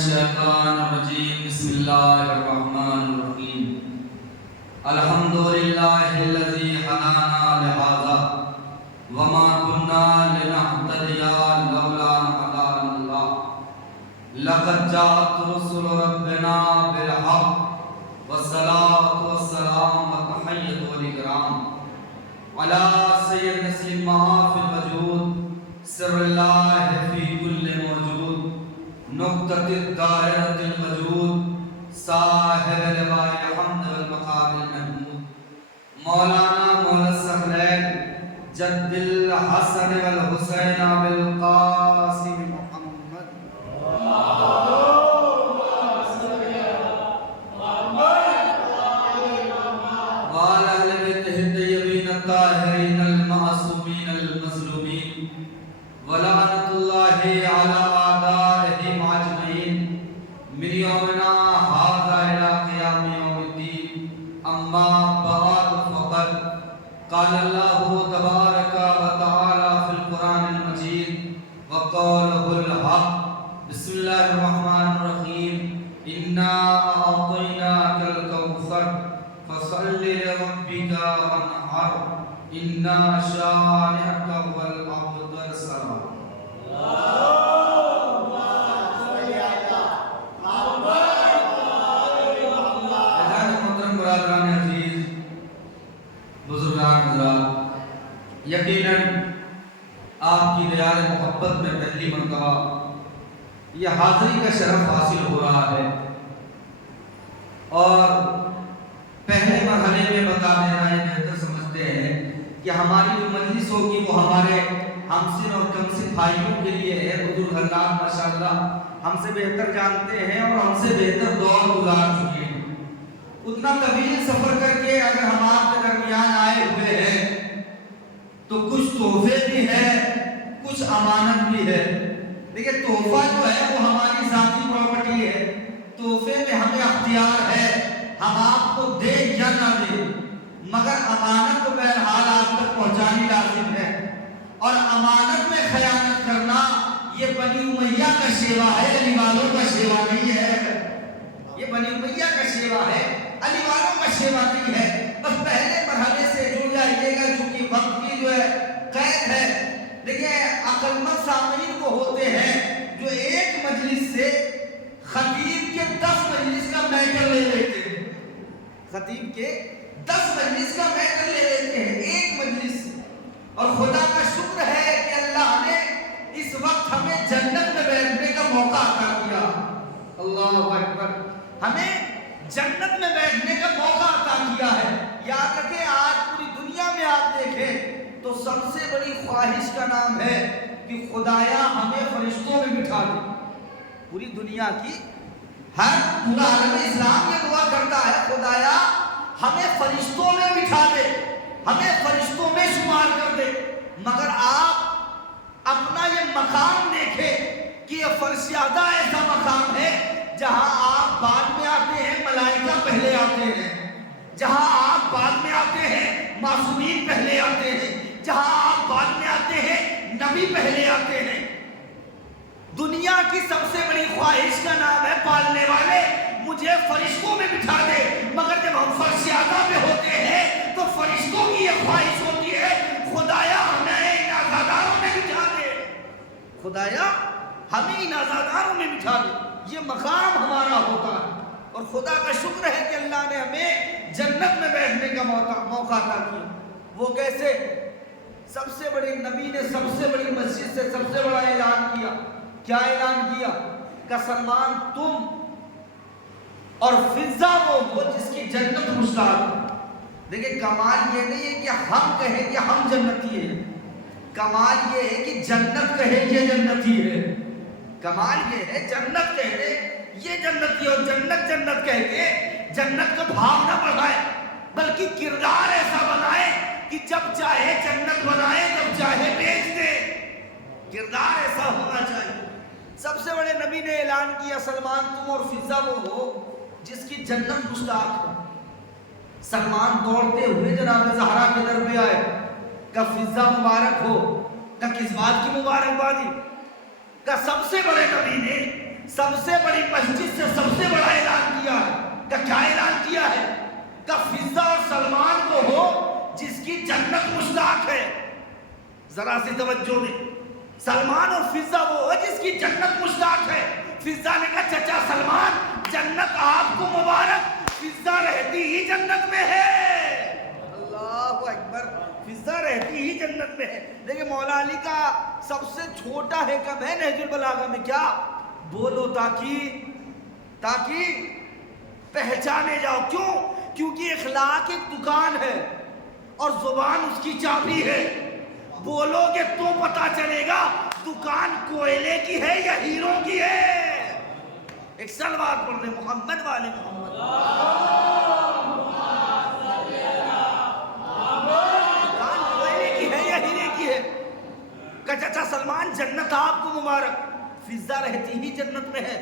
الشیطان الرجیم بسم اللہ الرحمن الرحیم الحمدللہ الذی ہدانا لہذا وما كنا لنهتدی لولا ان هدانا اللہ لقد جاءت رسل ربنا بالحق والصلاة والسلام والتحیۃ والاکرام علی سید نسیم فی الوجود سر اللہ فی کل موجود نقطۃ الدائرۃ الوجود صاحب لواء الحمد والمقام المحمود مولانا مولا الثقلین جد الحسن والحسین بالقاسم محمد وعلى أهل بيته الطيبين الطاهرين المعصومين المظلومين ولعنة الله على أعدائهم أجمعين من يومنا هذا إلى قيام يوم الدين أما بعد فقد قال الله تبارك وتعالى في القرآن المجيد وقوله الحق بسم الله الرحمن الرحيم إنا أعطيناك الكوثر فصل لربك وانحر إن شانئك هو الأبتر سلام محترم برادران عزیز بزرگان حضرات، یقیناً آپ کی دیار محبت میں پہلی مرتبہ یہ حاضری کا شرف حاصل ہو رہا ہے، اور پہلے مرحلے میں بتا دینا یہ بہتر سمجھتے ہیں کہ ہماری جو مجلس ہوگی وہ ہمارے ہمسن اور کمسن بھائیوں کے لیے ہے۔ حضور حضرات ماشاءاللہ ہم سے بہتر جانتے ہیں اور ہم سے بہتر دور گزار چکے ہیں۔ اتنا طویل سفر کر کے اگر ہم آپ کے درمیان آئے ہوئے ہیں تو کچھ تحفے بھی ہیں، کچھ امانت بھی ہے۔ دیکھیں تحفہ جو ہے وہ ہماری ذاتی پراپرٹی ہے، تحفے میں ہمیں اختیار ہے ہم آپ کو دے یا نہ دے، مگر امانت کو بہرحال آپ تک پہنچانی لازم ہے، اور امانت میں خیانت کرنا یہ بنی امیہ کا شیوا ہے، علی والوں کا شیوا نہیں ہے۔ یہ بنی امیہ کا شیوا ہے، علی والوں کا شیوا نہیں ہے۔ بس پہلے مرحلے سے جڑ جائیے گا، چونکہ وقت کی جو ہے قید ہے۔ دیکھیں عقل مند سامعین کو ہوتے ہیں جو ایک مجلس سے خطیب کے 10 مجلس کا میٹر لے لیتے ہیں، خطیب کے 10 مجلس کا میٹر لے لیتے ہیں ایک مجلس سے۔ اور خدا کا شکر ہے کہ اللہ نے اس وقت ہمیں جنت میں بیٹھنے کا موقع عطا کیا۔ اللہ اکبر، ہمیں جنت میں بیٹھنے کا موقع عطا کیا ہے۔ یاد رکھیں آج پوری دنیا میں آپ دیکھیں تو سب سے بڑی خواہش کا نام ہے کہ خدایا ہمیں فرشتوں میں بٹھا دے۔ پوری دنیا کی ہر پورا عالم اسلام یہ دعا کرتا ہے خدایا ہمیں فرشتوں میں بٹھا دے، ہمیں فرشتوں میں شمار کر دے۔ مگر آپ اپنا یہ مقام دیکھیں کہ یہ فرشیادہ ایسا مقام ہے جہاں آپ بعد میں آتے ہیں، ملائکہ پہلے آتے ہیں، جہاں آپ بعد میں آتے ہیں معصومین پہلے آتے ہیں، جہاں آپ بعد میں آتے ہیں نبی پہلے آتے ہیں۔ دنیا کی سب سے بڑی خواہش کا نام ہے پالنے والے مجھے فرشتوں میں بٹھا دے، مگر جب ہم فرشیادہ میں ہوتے ہیں تو فرشتوں کی یہ خواہش ہوتی ہے خدایا ہمیں ان عزاداروں میں بٹھا دے، خدایا ہمیں ان عزاداروں میں بٹھا دے۔ یہ مقام ہمارا ہوتا ہے، اور خدا کا شکر ہے کہ اللہ نے ہمیں جنت میں بیٹھنے کا موقع عطا کیا۔ وہ کیسے؟ سب سے بڑے نبی نے سب سے بڑی مسجد سے سب سے بڑا اعلان کیا۔ کیا اعلان کیا؟ کہ سلمان تم اور فضہ وہ ہو جس کی جنت مشتاق ہے۔ دیکھیں کمال یہ نہیں ہے کہ ہم کہیں کہ ہم جنتی ہیں، کمال یہ ہے کہ جنت کہے یہ جنتی ہے۔ کمال یہ ہے جنت کہے یہ جنتی، اور جنت جنت کہہ کے جنت کا بھاؤ نہ بڑھائے، بلکہ کردار ایسا بنائے کہ جب چاہے جنت بنائے، جب چاہے بیچ دے۔ کردار ایسا ہونا چاہیے۔ سب سے بڑے نبی نے اعلان کیا سلمان تم اور فضہ وہ ہو جس کی جنت مشتاق ہے۔ سلمان دوڑتے ہوئے جناب زہرا کے در پہ آئے، کہ فضہ مبارک ہو، کہ کس بات کی مبارکبادی؟ کہ سب سے بڑے نبی نے سب سے بڑی مسجد سے سب سے بڑا اعلان کیا ہے کہ کیا اعلان کیا ہے کہ فضہ اور سلمان کو ہو جس کی جنت مشتاق ہے. ذرا سی توجہ دیں. سلمان اور فضہ وہ ہو جس کی جنت مشتاق ہے. فضہ نے کہا چچا سلمان جنت آپ کو مبارک, فضہ رہتی ہی جنت میں ہے. اللہ اکبر, فضہ رہتی ہی جنت میں ہے. دیکھیں مولا علی کا سب سے چھوٹا ہے کم ہے نہج البلاغہ میں, کیا بولو تاکہ پہچانے جاؤ. کیوں؟ کیونکہ اخلاق ایک دکان ہے اور زبان اس کی چابی ہے. بولو گے تو پتا چلے گا دکان کوئلے کی ہے یا ہیروں کی ہے. ایک سلوات پڑھ دیں محمد والے محمد. دکان کوئلے کی ہے یا ہیرے کی ہے؟ کہ چچا سلمان جنت آپ کو مبارک, فضہ رہتی ہی جنت میں ہے.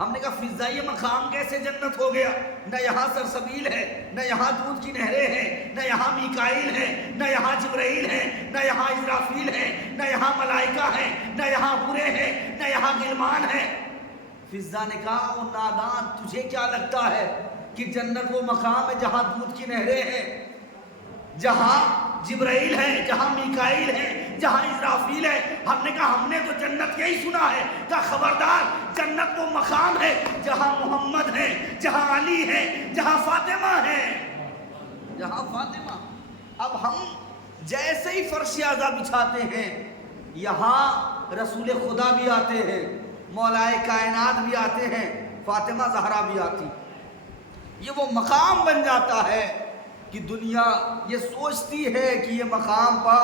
ہم نے کہا فضہ یہ مقام کیسے جنت ہو گیا؟ نہ یہاں سرسبیل ہے, نہ یہاں دودھ کی نہریں ہیں, نہ یہاں میکائیل ہے, نہ یہاں جبرائیل ہے, نہ یہاں اسرافیل ہے, نہ یہاں ملائکہ ہے, نہ یہاں حورے ہیں, نہ یہاں غلمان ہے. فضہ نے کہا او نادان تجھے کیا لگتا ہے کہ جنت وہ مقام ہے جہاں دودھ کی نہریں ہیں, جہاں جبرائیل ہے, جہاں میکائیل ہے, جہاں اسرافیل ہے. ہم نے کہا ہم نے تو جنت یہی سنا ہے کہ خبردار جنت وہ مقام ہے جہاں محمد ہے, جہاں علی ہے, جہاں فاطمہ ہے, جہاں فاطمہ. اب ہم جیسے ہی فرش اعظم بچھاتے ہیں یہاں رسول خدا بھی آتے ہیں, مولائے کائنات بھی آتے ہیں, فاطمہ زہرا بھی آتی. یہ وہ مقام بن جاتا ہے کہ دنیا یہ سوچتی ہے کہ یہ مقام پر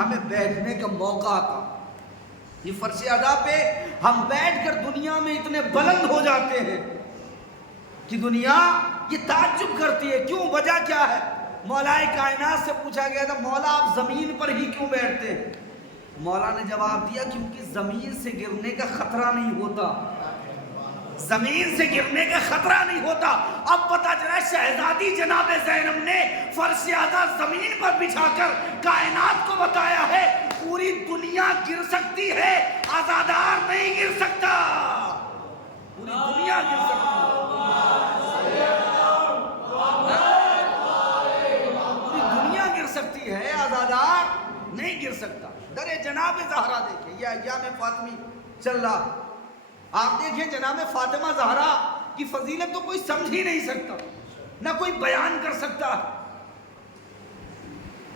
ہمیں بیٹھنے کا موقع آتا. یہ فرش اعلیٰ پہ ہم بیٹھ کر دنیا میں اتنے بلند ہو جاتے ہیں کہ دنیا یہ تعجب کرتی ہے. کیوں؟ وجہ کیا ہے؟ مولائے کائنات سے پوچھا گیا تھا مولا آپ زمین پر ہی کیوں بیٹھتے ہیں؟ مولا نے جواب دیا کیونکہ زمین سے گرنے کا خطرہ نہیں ہوتا, زمین سے گرنے کا خطرہ نہیں ہوتا. اب پتا چلا شہزادی جناب زینب نے فرش اعلیٰ زمین پر بچھا کر کائنات کو بتایا ہے پوری دنیا گر سکتی ہے, آزادار نہیں گر سکتا. پوری دنیا گر سکتی ہے, پوری دنیا گر سکتی ہے, آزادار نہیں گر سکتا. در جناب زہرا دیکھیں, یہ ایام فاطمی چل رہا. آپ دیکھیں جناب فاطمہ زہرا کی فضیلت تو کوئی سمجھ ہی نہیں سکتا, نہ کوئی بیان کر سکتا.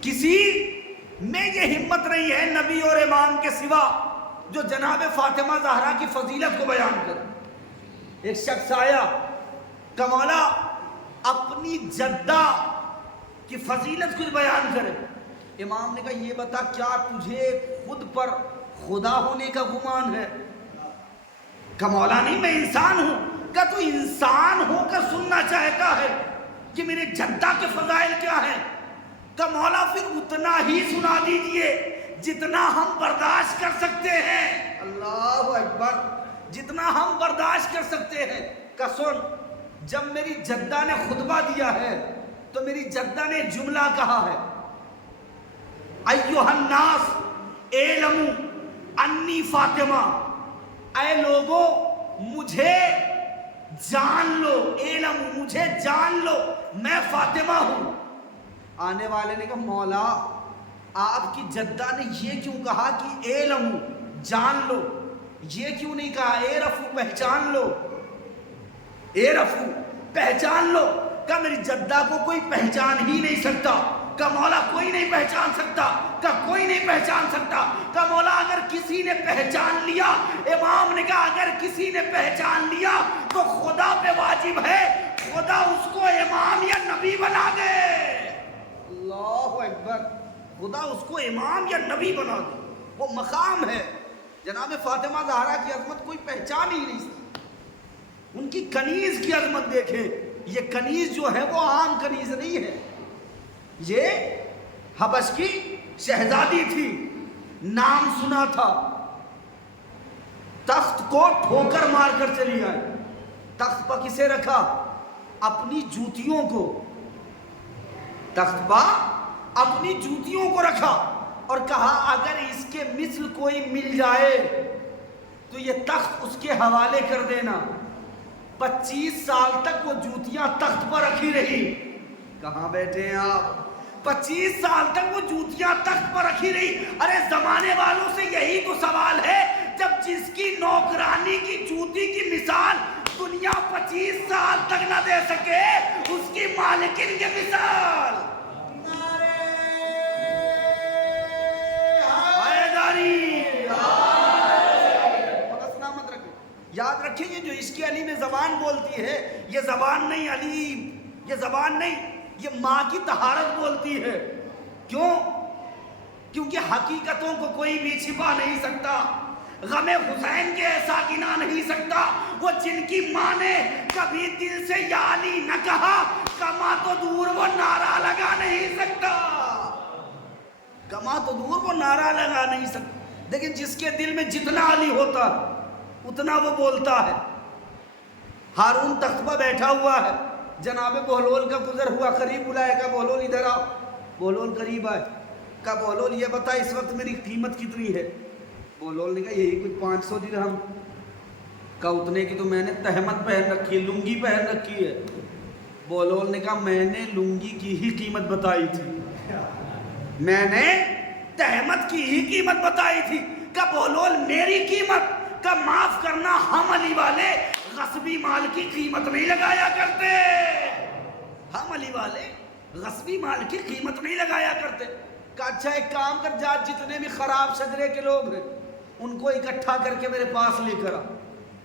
کسی میں یہ ہمت نہیں ہے نبی اور امام کے سوا جو جناب فاطمہ زہرا کی فضیلت کو بیان کرے. ایک شخص آیا کہ مولا اپنی جدہ کی فضیلت کچھ بیان کرے. امام نے کہا یہ بتا کیا تجھے خود پر خدا ہونے کا گمان ہے؟ کہ مولا نہیں میں انسان ہوں. کہ تو انسان ہو کر سننا چاہتا ہے کہ میرے جدہ کے فضائل کیا ہیں؟ کہ مولا پھر اتنا ہی سنا دیجئے جتنا ہم برداشت کر سکتے ہیں. اللہ اکبر, جتنا ہم برداشت کر سکتے ہیں. کہ سن, جب میری جدہ نے خطبہ دیا ہے تو میری جدہ نے جملہ کہا ہے ایھا الناس اعلموا انی فاطمہ, اے لوگو مجھے جان لو, اعلموا مجھے جان لو میں فاطمہ ہوں. آنے والے نے کہا مولا آپ کی جدہ نے یہ کیوں کہا کہ اعلموا جان لو, یہ کیوں نہیں کہا اعرفوا پہچان لو, اعرفوا پہچان لو. کہ میری جدہ کو کوئی پہچان ہی نہیں سکتا. کہ مولا کوئی نہیں پہچان سکتا, کہ کوئی نہیں پہچان سکتا. کہ مولا اگر کسی نے پہچان لیا, امام نے کہا اگر کسی نے پہچان لیا تو خدا پہ واجب ہے خدا اس کو امام یا نبی بنا دے. اللہ اکبر, خدا اس کو امام یا نبی بنا دے. وہ مقام ہے. جناب فاطمہ زہرا کی عظمت کوئی پہچان ہی نہیں سکتا. ان کی کنیز کی عظمت دیکھیں. یہ کنیز جو ہے وہ عام کنیز نہیں ہے, یہ حبش کی شہزادی تھی, نام سنا تھا, تخت کو ٹھوکر مار کر چلی آئی. تخت پر کسے رکھا؟ اپنی جوتیوں کو. تخت پر اپنی جوتیوں کو رکھا اور کہا اگر اس کے مثل کوئی مل جائے تو یہ تخت اس کے حوالے کر دینا۔ 25 سال تک وہ جوتیاں تخت پر رکھی رہی۔ کہاں بیٹھے ہیں آپ؟ 25 سال تک وہ جوتیاں تخت پر رکھی رہی۔ ارے زمانے والوں سے یہی تو سوال ہے، جب جس کی نوکرانی کی جوتی کی مثال دنیا 25 سال تک نہ دے سکے، اس کی مالکن کی مثال یاد رکھیں یہ جو عشق علی میں زبان بولتی ہے، یہ زبان نہیں علیم، یہ زبان نہیں، یہ ماں کی طہارت بولتی ہے۔ کیوں؟ کیونکہ حقیقتوں کو کوئی بھی چھپا نہیں سکتا، غم حسین کے ایسا گنا نہیں سکتا۔ وہ جن کی ماں نے کبھی دل سے یا علی نہ کہا، کما تو دور وہ نعرہ لگا نہیں سکتا، کما تو دور وہ نعرہ لگا نہیں سکتا۔ لیکن جس کے دل میں جتنا علی ہوتا اتنا وہ بولتا ہے۔ ہارون تخت پر بیٹھا ہوا ہے، جناب بہلول کا گزر ہوا، قریب بلائے گا، بہلول ادھر آؤ۔ بہلول قریب آئے، کہا بہلول یہ بتا اس وقت میری قیمت کتنی ہے؟ بہلول نے کہا یہی کچھ 500 درہم۔ کہا اتنے کی تو میں نے تہمت پہن رکھی ہے، لنگی پہن رکھی ہے۔ بہلول نے کہا میں نے لنگی کی ہی قیمت بتائی تھی، میں نے تہمت کی ہی قیمت بتائی تھی۔ کہا بہلول میری قیمت؟ کا معاف کرنا، ہم علی والے غصبی مال کی قیمت نہیں لگایا کرتے، ہم علی والے غصبی مال کی قیمت نہیں لگایا کرتے۔ کہا اچھا ایک کام کر، جا جتنے بھی خراب شجرے کے لوگ ہیں ان کو اکٹھا کر کے میرے پاس لے کر آ۔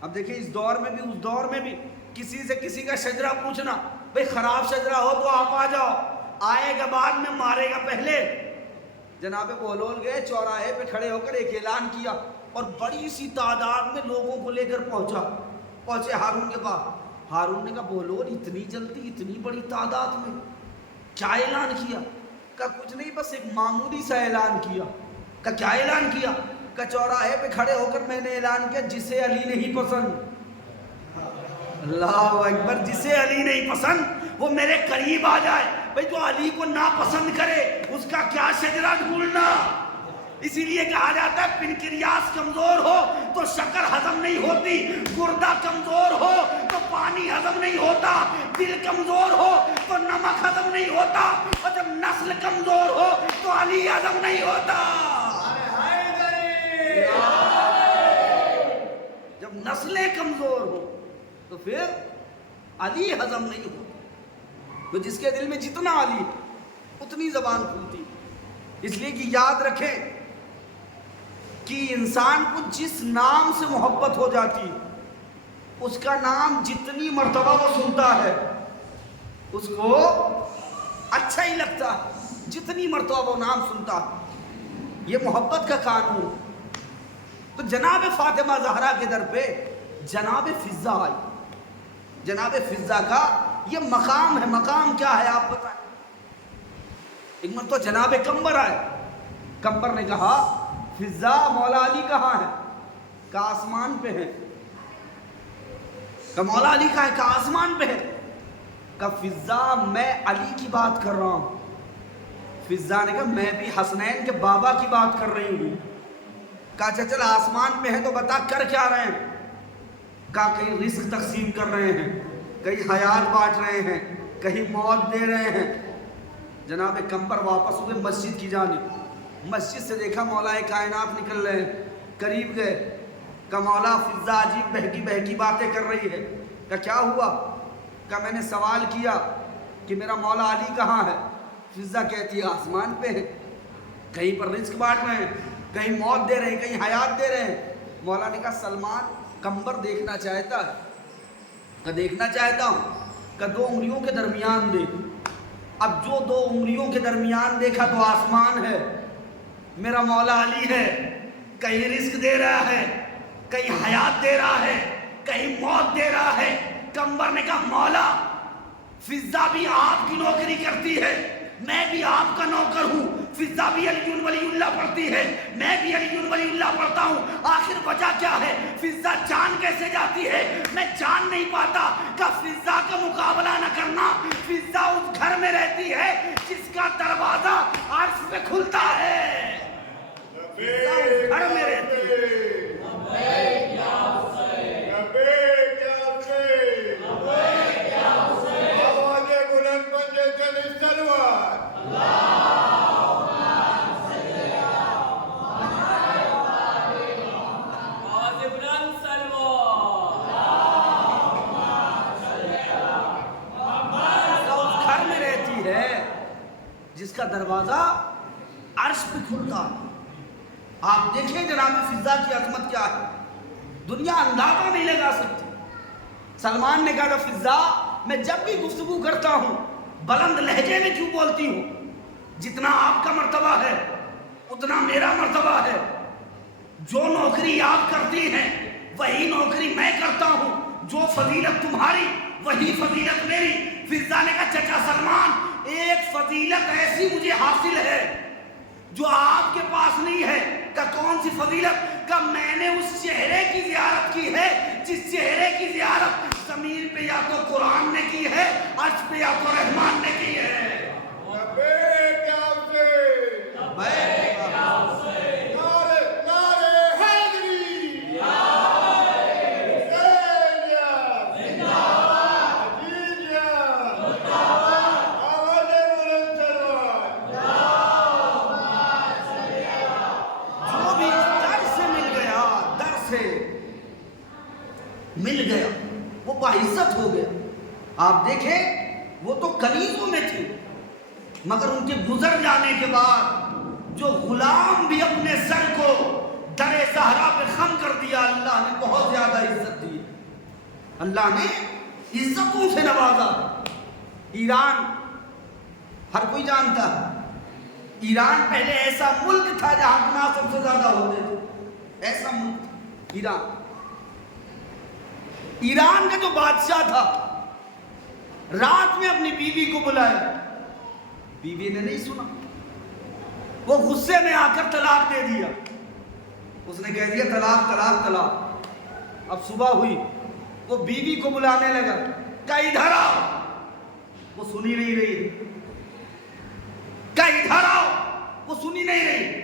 اب دیکھیں اس دور میں بھی اس دور میں بھی کسی سے کسی کا شجرہ پوچھنا، بھئی خراب شجرہ ہو تو آپ آ جاؤ، آئے گا بعد میں مارے گا پہلے۔ جناب بہلول گئے، چوراہے پہ کھڑے ہو کر ایک اعلان کیا اور بڑی سی تعداد میں لوگوں کو لے کر پہنچے ہارون کے پاس۔ ہارون نے کہا بہلول اتنی جلدی اتنی بڑی تعداد میں کیا اعلان کیا؟ کہا کچھ نہیں، بس ایک معمولی سا اعلان کیا۔ کہا کیا اعلان کیا؟ کہا چوراہے پہ کھڑے ہو کر میں نے اعلان کیا جسے علی نہیں پسند، اللہ اکبر، جسے علی نہیں پسند وہ میرے قریب آ جائے۔ بھئی جو علی کو ناپسند کرے اس کا کیا شجرہ ڈھونڈنا۔ اسی لیے کہا جاتا ہے پنکریاس کمزور ہو تو شکر ہضم نہیں ہوتی، گردہ کمزور ہو تو پانی ہضم نہیں ہوتا، دل کمزور ہو تو نمک ہضم نہیں ہوتا، اور جب نسل کمزور ہو تو علی ہضم نہیں ہوتا۔ جب نسلیں کمزور ہو تو پھر علی ہضم نہیں ہوتا۔ تو جس کے دل میں جتنا علی اتنی زبان کھلتی۔ اس لیے کہ یاد رکھیں کہ انسان کو جس نام سے محبت ہو جاتی اس کا نام جتنی مرتبہ وہ سنتا ہے اس کو اچھا ہی لگتا ہے، جتنی مرتبہ وہ نام سنتا ہے۔ یہ محبت کا قانون۔ تو جناب فاطمہ زہرا کے در پہ جناب فضہ آئی۔ جناب فضہ کا یہ مقام ہے، مقام کیا ہے آپ بتائیں؟ ایک مرتبہ جناب کمبر آئے، کمبر نے کہا فضہ مولا علی کہاں ہے؟ کہا آسمان پہ ہے۔ کہا مولا علی کہاں ہے؟ کہا آسمان پہ ہے۔ کہا فضہ میں علی کی بات کر رہا ہوں۔ فضہ نے کہا میں بھی حسنین کے بابا کی بات کر رہی ہوں۔ کہا اچھا چل آسمان پہ ہے تو بتا کر کیا رہے ہیں؟ کہا کہیں رزق تقسیم کر رہے ہیں، کہیں حیات بانٹ رہے ہیں، کہیں موت دے رہے ہیں۔ جناب کمبر واپس ہوئے مسجد کی جانب، مسجد سے دیکھا مولا کائنات نکل رہے ہیں، قریب گئے۔ کہا مولا فضہ عجیب بہکی بہکی باتیں کر رہی ہے۔ کہا کیا ہوا؟ کہا میں نے سوال کیا کہ میرا مولا علی کہاں ہے؟ فضہ کہتی ہے آسمان پہ ہے، کہیں پر رزق بانٹ رہے ہیں، کہیں موت دے رہے ہیں، کہیں حیات دے رہے ہیں۔ مولا نے کہا سلمان کمبر دیکھنا چاہتا ہے۔ کہا دیکھنا چاہتا ہوں۔ کہا 2 انگلیوں کے درمیان دیکھ۔ اب جو 2 انگلیوں کے درمیان دیکھا تو آسمان ہے، میرا مولا علی ہے، کہیں رزق دے رہا ہے، کہیں حیات دے رہا ہے، کہیں موت دے رہا ہے۔ کمبر نے کہا مولا فضہ بھی آپ کی نوکری کرتی ہے، میں بھی آپ کا نوکر ہوں، فضہ بھی علی ولی اللہ پڑھتی ہے، میں بھی علی ولی اللہ پڑھتا ہوں، آخر وجہ کیا ہے؟ فضہ جان کیسے جاتی ہے؟ میں جان نہیں پاتا۔ کہ فضہ کا مقابلہ نہ کرنا، فضہ اس گھر میں رہتی ہے جس کا دروازہ عرش پہ کھلتا ہے، فضہ اس گھر میں رہتی ہے۔ دروازہ عرش پہ کھلتا ہے۔ آپ دیکھیں جناب فضا کی عظمت کیا ہے، دنیا اندازہ نہیں لگا سکتی۔ سلمان نے کہا کہ فضا میں جب بھی گفتگو کرتا ہوں بلند لہجے میں کیوں بولتی ہوں؟ جتنا آپ کا مرتبہ ہے اتنا میرا مرتبہ ہے۔ جو نوکری آپ کرتی ہیں وہی نوکری میں کرتا ہوں، جو فضیلت تمہاری وہی فضیلت میری۔ فضا نے کہا چچا سلمان ایک فضیلت ایسی مجھے حاصل ہے جو آپ کے پاس نہیں ہے۔ کہ کون سی فضیلت؟ کہ میں نے اس چہرے کی زیارت کی ہے جس چہرے کی زیارت زمین پہ یا تو قرآن نے کی ہے، عرش پہ یا تو رحمان نے کی ہے۔ مل گیا وہ باعزت ہو گیا۔ آپ دیکھیں وہ تو کنیزوں میں تھے، مگر ان کے گزر جانے کے بعد جو غلام بھی اپنے سر کو در زہرا پہ خم کر دیا، اللہ نے بہت زیادہ عزت دی، اللہ نے عزتوں سے نوازا۔ ایران ہر کوئی جانتا ہے، ایران پہلے ایسا ملک تھا جہاں گناہ سب سے زیادہ ہوتے تھے، ایسا ملک تھا ایران۔ ایران کا جو بادشاہ تھا رات میں اپنی بیوی کو بلایا، بیوی نے نہیں سنا، وہ غصے میں آ کر طلاق دے دیا۔ اس نے کہہ دیا طلاق طلاق طلاق۔ اب صبح ہوئی، وہ بیوی کو بلانے لگا، کہ ادھر آؤ، وہ سنی نہیں رہی، کہ ادھر آؤ، وہ سنی نہیں رہی۔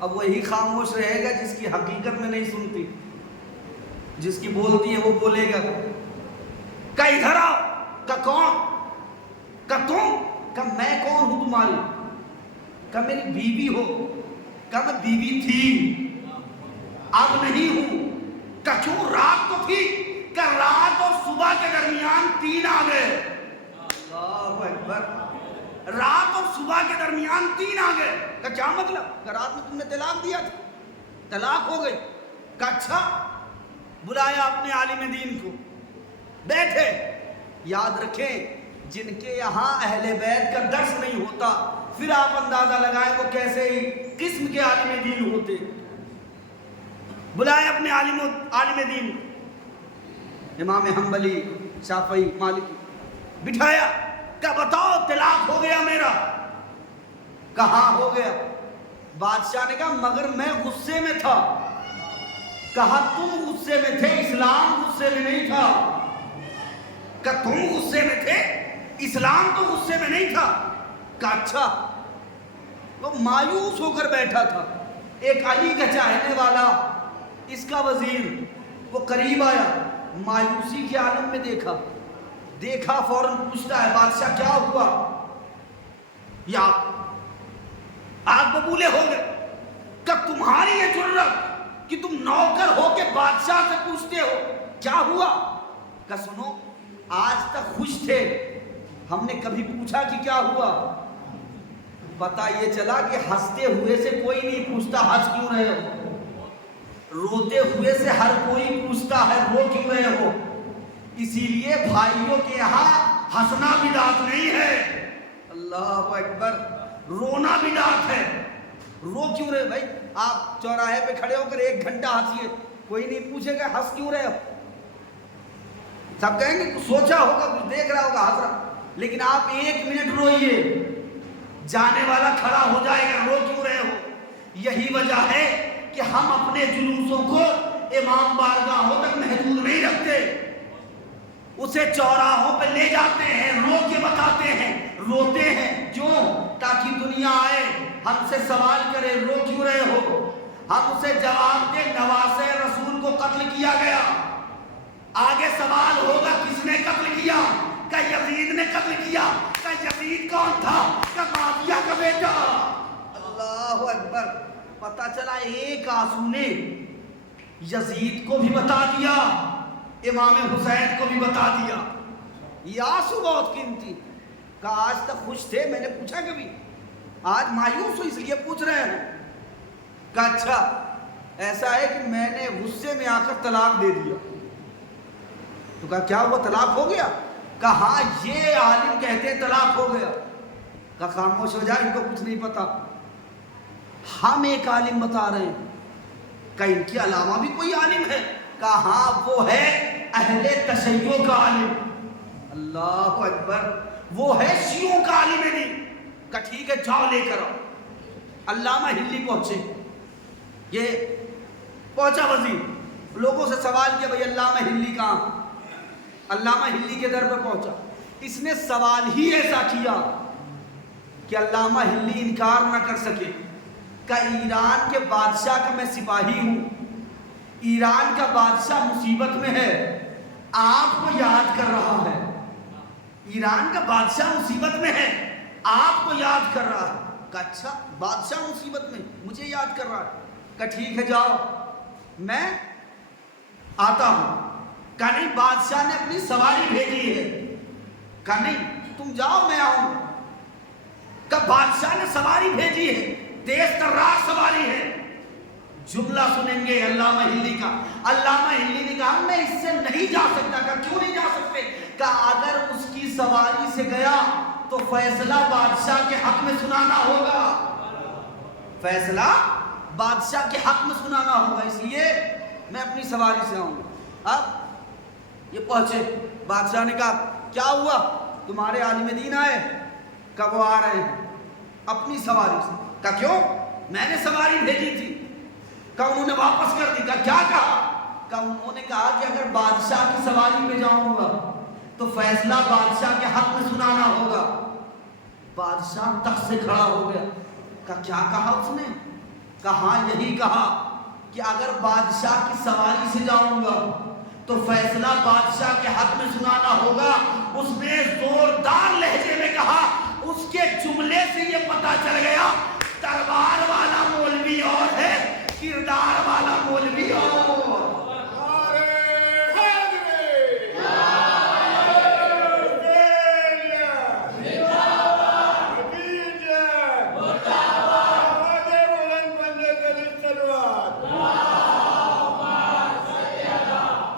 اب وہی خاموش رہے گا جس کی حقیقت میں نہیں سنتی، جس کی بولتی ہے وہ بولے گا۔ کہ ادھر آؤ، کہ کون؟ کہ تم؟ کہ میں کون ہوں تمہاری؟ کہ میری بیوی ہو؟ کہ میں بیوی تھی اب نہیں ہوں۔ کہ کیوں؟ رات تو تھی۔ کہ رات اور صبح کے درمیان 3 آ گئے۔ اللہ اکبر، رات اور صبح کے درمیان 3 آ گئے۔ کہ کیا مطلب؟ کہ رات میں تم نے طلاق دیا تھا، طلاق ہو گئی۔ کہ اچھا، بلایا اپنے عالم دین کو، بیٹھے۔ یاد رکھیں جن کے یہاں اہل بیت کا درس نہیں ہوتا پھر آپ اندازہ لگائیں وہ کیسے ہی قسم کے عالم دین ہوتے۔ بلایا اپنے عالم دین، امام حنبلی، شافعی، مالکی، بٹھایا۔ کہ بتاؤ طلاق ہو گیا میرا؟ کہاں ہو گیا؟ بادشاہ نے کہا مگر میں غصے میں تھا۔ کہا تم غصے میں تھے، اسلام غصے میں نہیں تھا۔ کہ تم غصے میں تھے، اسلام تو غصے میں نہیں تھا۔ کہ اچھا۔ وہ مایوس ہو کر بیٹھا تھا، ایک علی کا چاہنے والا، اس کا وزیر، وہ قریب آیا، مایوسی کے عالم میں دیکھا فوراً پوچھتا ہے بادشاہ کیا ہوا؟ یا آپ ببولے ہو گئے کہ تمہاری یہ جرت کہ تم نوکر ہو کے بادشاہ سے پوچھتے ہو کیا ہوا؟ کہ سنو آج تک خوش تھے، ہم نے کبھی پوچھا کہ کیا ہوا؟ پتہ یہ چلا کہ ہنستے ہوئے سے کوئی نہیں پوچھتا ہنس کیوں رہے ہو، روتے ہوئے سے ہر کوئی پوچھتا ہے رو کیوں رہے ہو۔ اسی لیے بھائیوں کے یہاں ہنسنا بدعت نہیں ہے، اللہ اکبر، رونا بدعت ہے۔ رو کیوں رہے بھائی؟ آپ چوراہے پہ کھڑے ہو کر 1 گھنٹہ ہنسیے، کوئی نہیں پوچھے گا ہنس کیوں رہے ہو، سب کہیں گے کچھ سوچا ہوگا، کچھ دیکھ رہا ہوگا، ہنس رہا۔ لیکن آپ 1 منٹ روئیے، جانے والا کھڑا ہو جائے گا، رو کیوں رہے ہو؟ یہی وجہ ہے کہ ہم اپنے جلوسوں کو امام بارگاہوں تک محدود نہیں رکھتے، اسے چوراہوں پہ لے جاتے ہیں، رو کے بتاتے ہیں، روتے ہیں، کیوں؟ تاکہ دنیا آئے ہم سے سوال کرے رو کیوں رہے ہو، ہم اسے جواب دے نواسے رسول کو قتل کیا گیا، آگے سوال ہوگا کس نے قتل کیا؟ کہ یزید نے قتل کیا۔ کہ یزید کون تھا؟ کہ معاویہ کا بیٹا۔ اللہ اکبر، پتہ چلا ایک آنسو نے یزید کو بھی بتا دیا، امام حسین کو بھی بتا دیا۔ یہ آنسو بہت قیمتی۔ کہ آج تک خوش تھے، میں نے پوچھا کبھی آج مایوس ہو اس لیے پوچھ رہے ہیں؟ کہا اچھا ایسا ہے کہ میں نے غصے میں آ کر طلاق دے دیا. تو کہا کیا ہوا، طلاق ہو گیا؟ کہا ہاں یہ عالم کہتے ہیں طلاق ہو گیا. کہا خاموش ہو جائے، ان کو کچھ نہیں پتا. ہم ایک عالم بتا رہے ہیں. کہ ان کے علاوہ بھی کوئی عالم ہے؟ کہا ہاں وہ ہے اہل تشیع کا عالم. اللہ اکبر، وہ ہے شیعوں کا عالم ہے. نہیں کہا ٹھیک ہے جاؤ لے کر آؤ. علامہ ہلی پہنچے. یہ پہنچا وزیر، لوگوں سے سوال کیا بھئی علامہ ہلی کہاں؟ علامہ ہلی کے در پہ پہنچا. اس نے سوال ہی ایسا کیا کہ علامہ ہلی انکار نہ کر سکے. کہ ایران کے بادشاہ کا میں سپاہی ہوں، ایران کا بادشاہ مصیبت میں ہے، آپ کو یاد کر رہا ہے. ایران کا بادشاہ مصیبت میں ہے، آپ کو یاد کر رہا ہے. کہا اچھا بادشاہ مصیبت میں مجھے یاد کر رہا ہے. کہا ٹھیک ہے جاؤ میں آتا ہوں. کہا نہیں بادشاہ نے اپنی سواری بھیجی ہے. کہا نہیں تم جاؤ میں آؤں. کہا بادشاہ نے سواری بھیجی ہے، تیز ترار سواری ہے. جملہ سنیں گے علامہ ہلی کا. علامہ ہلی نے کہا میں اس سے نہیں جا سکتا. کہا کیوں نہیں جا سکتے؟ کہا اگر اس کی سواری سے گیا تو فیصلہ بادشاہ کے حق میں سنانا ہوگا. فیصلہ بادشاہ کے حق میں سنانا ہوگا، اس لیے میں اپنی سواری سے آؤں. اب یہ پہنچے. بادشاہ نے کہا کیا ہوا، تمہارے عالم دین آئے؟ کہا وہ آ رہے ہیں اپنی سواری سے. کہا کیوں؟ میں نے سواری بھیجی تھی. کہا انہوں نے واپس کر دی. کہا کیا کہا؟ کہا انہوں نے کہا کہ اگر بادشاہ کی سواری پہ جاؤں گا تو فیصلہ بادشاہ کے حق میں سنانا ہوگا. بادشاہ تخت سے کھڑا ہو گیا. کہا کیا کہا اس نے؟ کہا ہاں یہی کہا کہ اگر بادشاہ کی سواری سے جاؤں گا تو فیصلہ بادشاہ کے حق میں سنانا ہوگا. اس نے زوردار لہجے میں کہا. اس کے جملے سے یہ پتا چل گیا دربار والا مولوی اور ہے، کردار والا مولوی اور.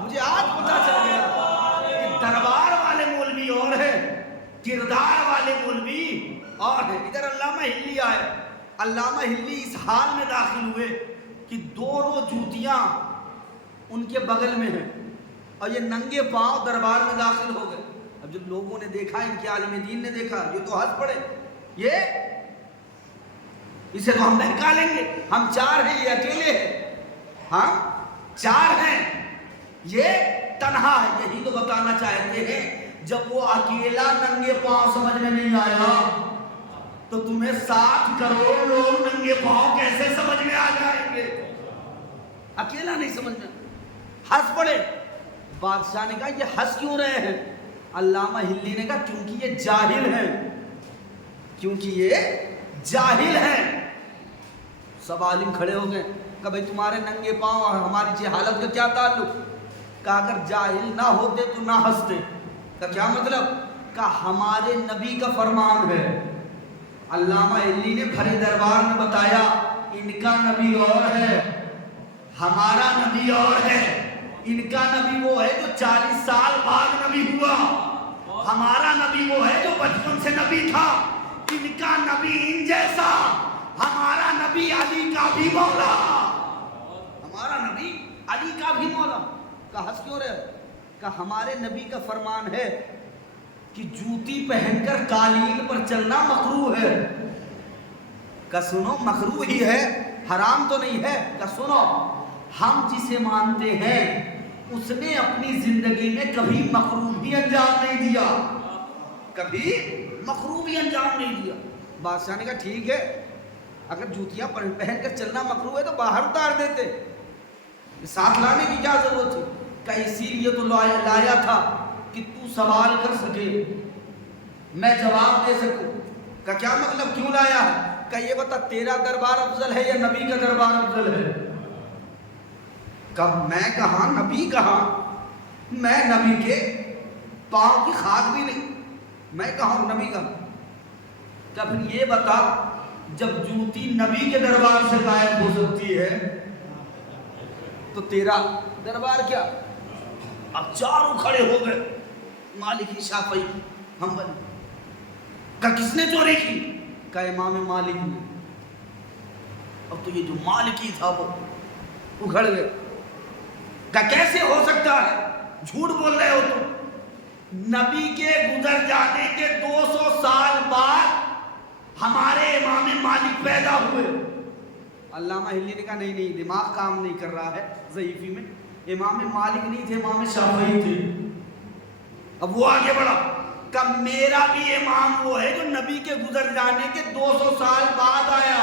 مجھے آج پتا چل گیا کہ دربار والے مولوی اور ہے، کردار والے مولوی اور ہے. ادھر علامہ ہلی آئے. علامہ ہلی اس حال میں داخل ہوئے کہ دونوں جوتیاں ان کے بغل میں ہیں اور یہ ننگے پاؤں دربار میں داخل ہو گئے. اب جب لوگوں نے دیکھا، ان کے عالم دین نے دیکھا، یہ تو ہنس پڑے. یہ اسے تو ہم بہکا لیں گے، ہم چار ہیں یہ اکیلے ہیں، ہم چار ہیں یہ تنہا ہے. یہی تو بتانا چاہتے ہیں جب وہ اکیلا ننگے پاؤں سمجھ میں نہیں آیا تو تمہیں 7 کروڑ لوگ ننگے پاؤں کیسے سمجھ میں آ جائیں گے؟ اکیلا نہیں سمجھ میں. ہنس پڑے. بادشاہ نے کہا یہ ہنس کیوں رہے ہیں؟ علامہ ہلی نے کہا کیونکہ یہ جاہل ہیں، کیونکہ یہ جاہل ہیں. سب عالم کھڑے ہو گئے. کہ بھئی تمہارے ننگے پاؤں اور ہماری جہالت کا کیا تعلق؟ کہا اگر جاہل نہ ہوتے تو نہ ہنستے. کا کیا مطلب؟ کہ ہمارے نبی کا فرمان ہے. علامہ ہلی نے بھرے دربار میں بتایا ان کا نبی اور ہے، ہمارا نبی اور ہے. ان کا نبی وہ ہے جو 40 سال بعد نبی ہوا، ہمارا نبی وہ ہے جو بچپن سے نبی تھا. ان کا نبی ان جیسا، ہمارا نبی علی کا بھی مولا، ہمارا نبی علی کا بھی مولا. کہ ہنس کیوں رہے؟ کہ ہمارے نبی کا فرمان ہے کہ جوتی پہن کر قالین پر چلنا مکروہ ہے. کہ سنو مکروہ ہی ہے، حرام تو نہیں ہے. کہ سنو ہم جسے مانتے ہیں اس نے اپنی زندگی میں کبھی مکروہ بھی انجام نہیں دیا، کبھی مکروہ بھی انجام نہیں دیا. بادشاہ نے کہا ٹھیک ہے اگر جوتیاں پہن کر چلنا مکروہ ہے تو باہر اتار دیتے، ساتھ لانے کی کیا ضرورت تھی؟ کہ اسی لیے تو لایا تھا کہ تو سوال کر سکے، میں جواب دے سکوں. کہ کیا مطلب کیوں لایا؟ کہ یہ بتا تیرا دربار افضل ہے یا نبی کا دربار افضل ہے؟ کہ میں کہاں نبی کہاں، میں نبی کے پاؤں کی خاک بھی نہیں، میں کہاں نبی کہاں. کہ پھر یہ بتا جب جوتی نبی کے دربار سے غائب ہو سکتی ہے تو تیرا دربار کیا؟ اب چاروں کھڑے ہو گئے، مالکی، شافعی، حنبلی۔ کہا کس نے چوری کی؟ کہا امام مالک نے۔ اب تو یہ جو مالکی تھا وہ اکھڑ گئے، کہا کیسے ہو سکتا ہے؟ جھوٹ بول رہے ہو تم، نبی کے گزر جانے کے 200 سال بعد ہمارے امام مالک پیدا ہوئے۔ علامہ ہلی نے کہا نہیں، دماغ کام نہیں کر رہا ہے ضعیفی میں، امام مالک نہیں تھے، امام شافعی تھے۔ اب وہ آگے بڑھا، کہ میرا بھی امام وہ ہے جو نبی کے گزر جانے کے 200 سال بعد آیا۔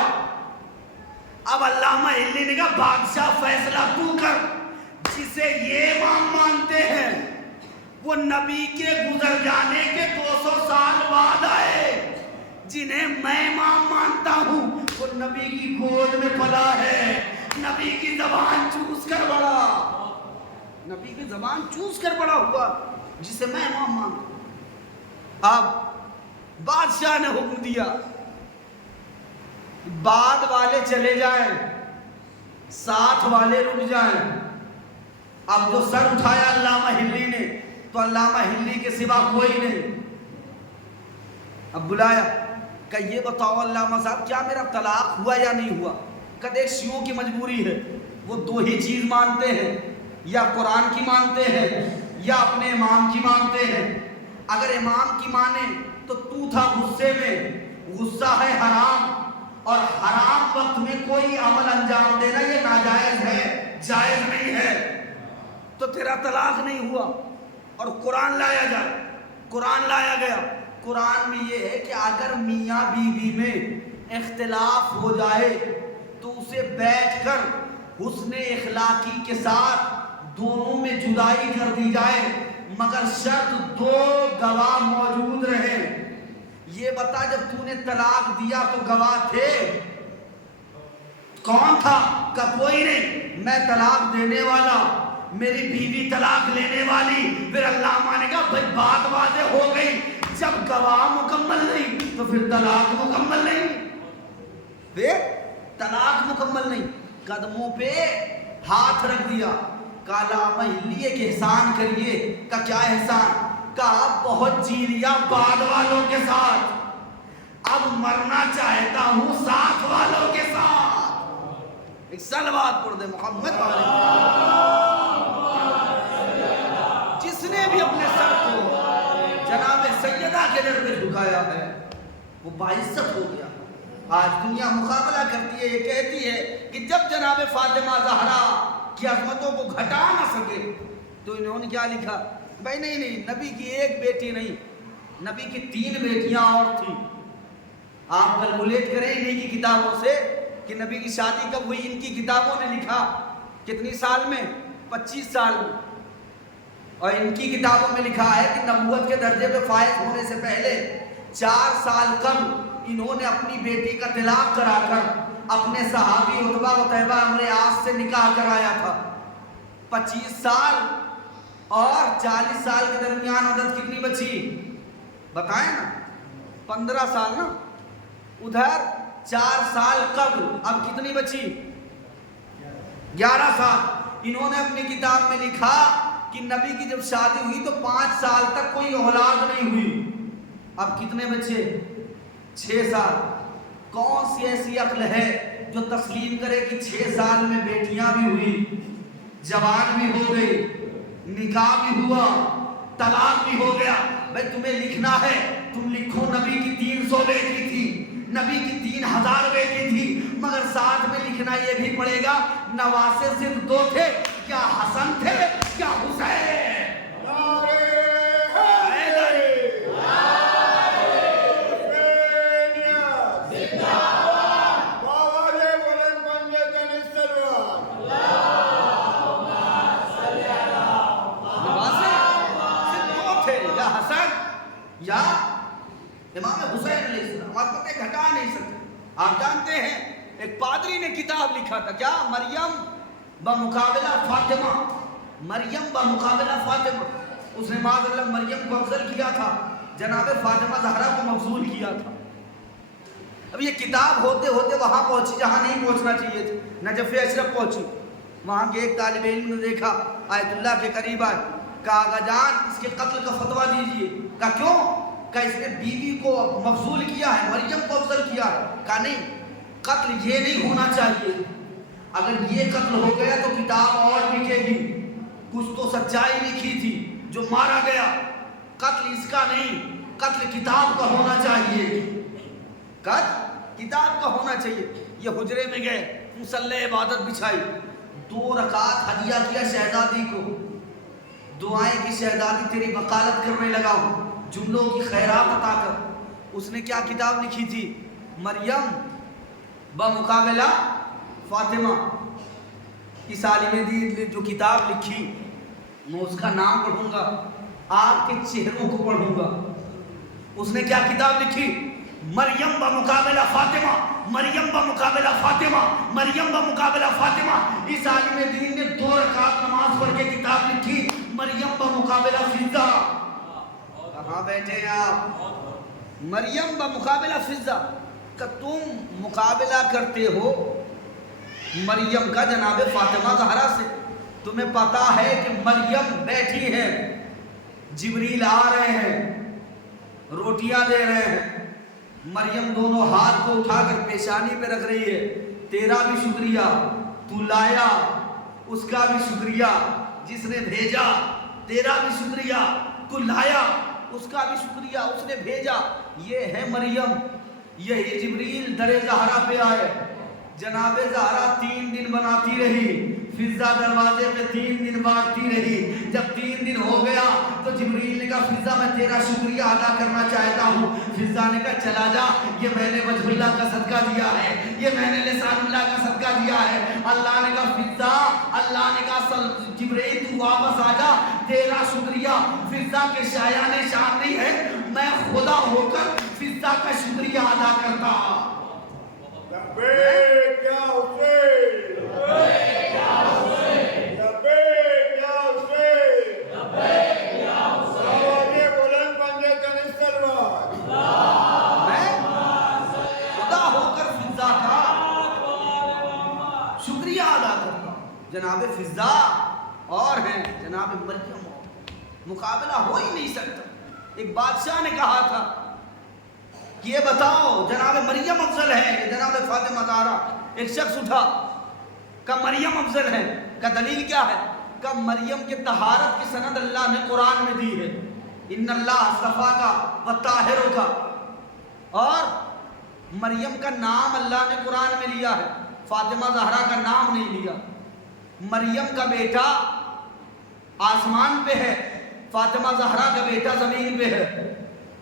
اب علامہ ہلی نے کہا بادشاہ فیصلہ تو کر، جسے یہ امام مانتے ہیں وہ نبی کے گزر جانے کے 200 سال بعد آئے، جنہیں میں امام مانتا ہوں وہ نبی کی گود میں پلا ہے، نبی کی زبان چوس کر بڑا، نبی کی زبان چوس کر بڑا ہوا، جسے میں امام مانتا ہوں۔ اب بادشاہ نے حکم دیا بعد والے چلے جائیں، ساتھ والے رک جائیں۔ اب جو سر اٹھایا علامہ ہلی نے تو علامہ ہلی کے سوا کوئی نہیں۔ اب بلایا کہ یہ بتاؤ علامہ صاحب کیا میرا طلاق ہوا یا نہیں ہوا؟ کہ دیکھ شیعوں کی مجبوری ہے، وہ دو ہی چیز مانتے ہیں، یا قرآن کی مانتے ہیں یا اپنے امام کی مانتے ہیں۔ اگر امام کی مانے تو تھا غصے میں، غصہ ہے حرام، اور حرام وقت میں کوئی عمل انجام دینا یہ ناجائز ہے، جائز نہیں ہے، تو تیرا طلاق نہیں ہوا۔ اور قرآن لایا جائے، قرآن لایا گیا، قرآن میں یہ ہے کہ اگر میاں بیوی میں اختلاف ہو جائے تو اسے بیٹھ کر حسن اخلاقی کے ساتھ دونوں میں جدائی کر دی جائے، مگر شرط 2 گواہ موجود رہے۔ یہ بتا جب تو نے طلاق دیا تو گواہ تھے؟ کون تھا؟ کہ کوئی نہیں، میں طلاق دینے والا، میری بیوی طلاق لینے والی۔ پھر علامہ نے کہا بھائی بات واضح ہو گئی، جب گواہ مکمل نہیں تو پھر طلاق مکمل نہیں، پھر طلاق مکمل نہیں۔ قدموں پہ ہاتھ رکھ دیا، کہا علامہ ہلی ایک احسان کریے۔ کا کیا احسان؟ کہا بہت جی لیا بعد والوں کے ساتھ، اب مرنا چاہتا ہوں ساتھ والوں کے ساتھ۔ ایک صلوات پڑھ دے محمد جس نے بھی اپنے سر کو جناب سیدہ کے در پہ جھکایا ہے وہ باعزت ہو گیا۔ آج دنیا مقابلہ کرتی ہے، یہ کہتی ہے کہ جب جناب فاطمہ زہرا کی عظمتوں کو گھٹا نہ سکے تو انہوں نے کیا لکھا؟ بھائی نہیں، نبی کی ایک بیٹی نہیں، نبی کی 3 بیٹیاں اور تھیں۔ آپ کیلکولیٹ کریں انہی کی کتابوں سے کہ نبی کی شادی کب ہوئی۔ ان کی کتابوں نے لکھا کتنی سال میں؟ 25 سال میں۔ اور ان کی کتابوں میں لکھا ہے کہ نبوت کے درجے پہ فائز ہونے سے پہلے 4 سال قبل انہوں نے اپنی بیٹی کا طلاق کرا کر اپنے صحابی عتبہ و طیبہ عمرو عاص سے نکاح کرایا تھا۔ 25 سال اور 40 سال کے درمیان عدد کتنی بچی؟ بتائیں نا، 15 سال نا، ادھر 4 سال قبل اب کتنی بچی؟ 11 سال۔ انہوں نے اپنی کتاب میں لکھا کہ نبی کی جب شادی ہوئی تو 5 سال تک کوئی اولاد نہیں ہوئی، اب کتنے بچے؟ 6 سال۔ کون سی ایسی عقل ہے جو تسلیم کرے کہ 6 سال میں بیٹیاں بھی ہوئی، جوان بھی ہو گئی، نکاح بھی ہوا، طلاق بھی ہو گیا؟ بھائی تمہیں لکھنا ہے تم لکھو نبی کی 300 بیٹی تھی، نبی کی 3000 بیٹی تھی، مگر ساتھ میں لکھنا یہ بھی پڑے گا نواسے صرف 2 تھے، کیا حسن تھے کیا حسین؟ یا امام حسین علیہ السلام، آپ کو گھٹا نہیں سکتے۔ آپ جانتے ہیں ایک پادری نے کتاب لکھا تھا، کیا؟ مریم بمقابلہ فاطمہ، مریم بمقابلہ فاطمہ۔ اس نے معاذ اللہ مریم کو افضل کیا تھا، جناب فاطمہ زہرا کو مفضول کیا تھا۔ اب یہ کتاب ہوتے ہوتے وہاں پہنچی جہاں نہیں پہنچنا چاہیے تھی، نجف اشرف پہنچی. وہاں کے ایک طالب علم نے دیکھا آیت اللہ کے قریب آئے، کہا آغا جان اس کے قتل کا فتویٰ دیجئے. کہا کیوں؟ کہا اس نے بیوی کو مفضول کیا ہے، مریم کو افضل کیا ہے. کہا نہیں، قتل یہ نہیں ہونا چاہیے، اگر یہ قتل ہو گیا تو کتاب اور لکھے گی، کچھ تو سچائی لکھی تھی جو مارا گیا. قتل اس کا نہیں، قتل کتاب کا ہونا چاہیے، قتل کتاب کا ہونا چاہیے. یہ حجرے میں گئے، مصلی عبادت بچھائی، 2 رکعت ہدیہ کیا شہزادی کو. دعائیں کی شہزادی تیری وکالت کرنے لگا ہوں، جملوں کی خیرات عطا کر. اس نے کیا کتاب لکھی تھی؟ مریم بمقابلہ فاطمہ. اس عالم دین نے جو کتاب لکھی میں اس کا نام پڑھوں گا، آپ کے چہروں کو پڑھوں گا. اس نے کیا کتاب لکھی؟ مریم بمقابلہ فاطمہ، مریم بمقابلہ فاطمہ، مریم بمقابلہ فاطمہ. اس عالم دین نے 2 رکعت نماز پڑھ کے کتاب لکھی، مریم بمقابلہ فضہ. کہاں بیٹھے ہیں آپ؟ مریم بمقابلہ فضہ کہ تم مقابلہ کرتے ہو مریم کا جناب فاطمہ زہرا سے. تمہیں پتا ہے کہ مریم بیٹھی ہے، جبریل آ رہے ہیں، روٹیاں دے رہے ہیں، مریم دونوں ہاتھ کو اٹھا کر پیشانی پہ رکھ رہی ہے. تیرا بھی شکریہ، تو لایا، اس کا بھی شکریہ جس نے بھیجا. تیرا بھی شکریہ، تو لایا، اس کا بھی شکریہ اس نے بھیجا. یہ ہے مریم. یہی جبریل در زہرا پہ آئے. جناب زہرا 3 دن بناتی رہی، فضہ دروازے پہ 3 دن بانٹتی رہی. جب 3 دن ہو گیا تو جبریل نے کہا فضہ میں تیرا شکریہ ادا کرنا چاہتا ہوں. فضہ نے کہا چلا جا، یہ میں نے وجہ اللہ کا صدقہ دیا ہے، یہ میں نے لسان اللہ کا صدقہ دیا ہے. اللہ نے کہا فضہ، اللہ نے کہا جبریل تو واپس آ جا، تیرا شکریہ فضہ کے شایان شان نہیں ہے، میں خدا ہو کر فضہ کا شکریہ ادا کرتا. لبیک یا حسین، لبیک یا حسین، لبیک یا حسین، لبیک یا حسین. آوازیں بلند بندے تنی سلوات. میں خدا ہو کر فضہ کا شکریہ ادا کرتا ہوں. جناب فضہ اور ہیں جناب مریم، مقابلہ ہو ہی نہیں سکتا. ایک بادشاہ نے کہا تھا کہ یہ بتاؤ جناب مریم افضل ہے یا جناب فاطمہ زہرا؟ ایک شخص اٹھا کہ مریم افضل ہے. کا دلیل کیا ہے؟ کہ مریم کے طہارت کی سند اللہ نے قرآن میں دی ہے، ان اللہ اصطفیٰ کا وطاہروں کا. اور مریم کا نام اللہ نے قرآن میں لیا ہے، فاطمہ زہرا کا نام نہیں لیا. مریم کا بیٹا آسمان پہ ہے، فاطمہ زہرا کا بیٹا زمین پہ ہے.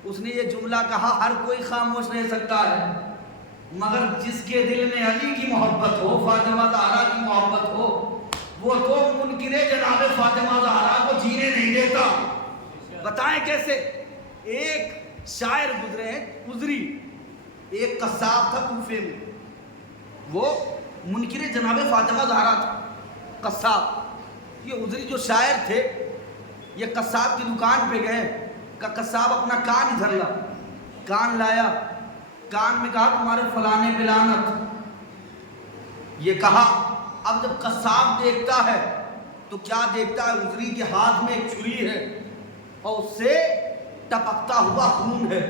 اس نے یہ جملہ کہا ہر کوئی خاموش رہ سکتا ہے، مگر جس کے دل میں علی کی محبت ہو، فاطمہ زہرا کی محبت ہو، وہ تو منکر جناب فاطمہ زہرا کو جینے نہیں دیتا. بتائیں کیسے؟ ایک شاعر گزرے ہیں عذری، ایک قصاب تھا کوفے میں، وہ منکر جناب فاطمہ زہرا تھا قصاب. یہ عذری جو شاعر تھے یہ قصاب کی دکان پہ گئے کہ قصاب اپنا کان ادھر لا. کان لایا، کان میں کہا تمہارے فلانے پہ لعنت. یہ کہا. اب جب قصاب دیکھتا ہے تو کیا دیکھتا ہے؟ عذری کے ہاتھ میں ایک چھری ہے اور اس سے ٹپکتا ہوا خون ہے.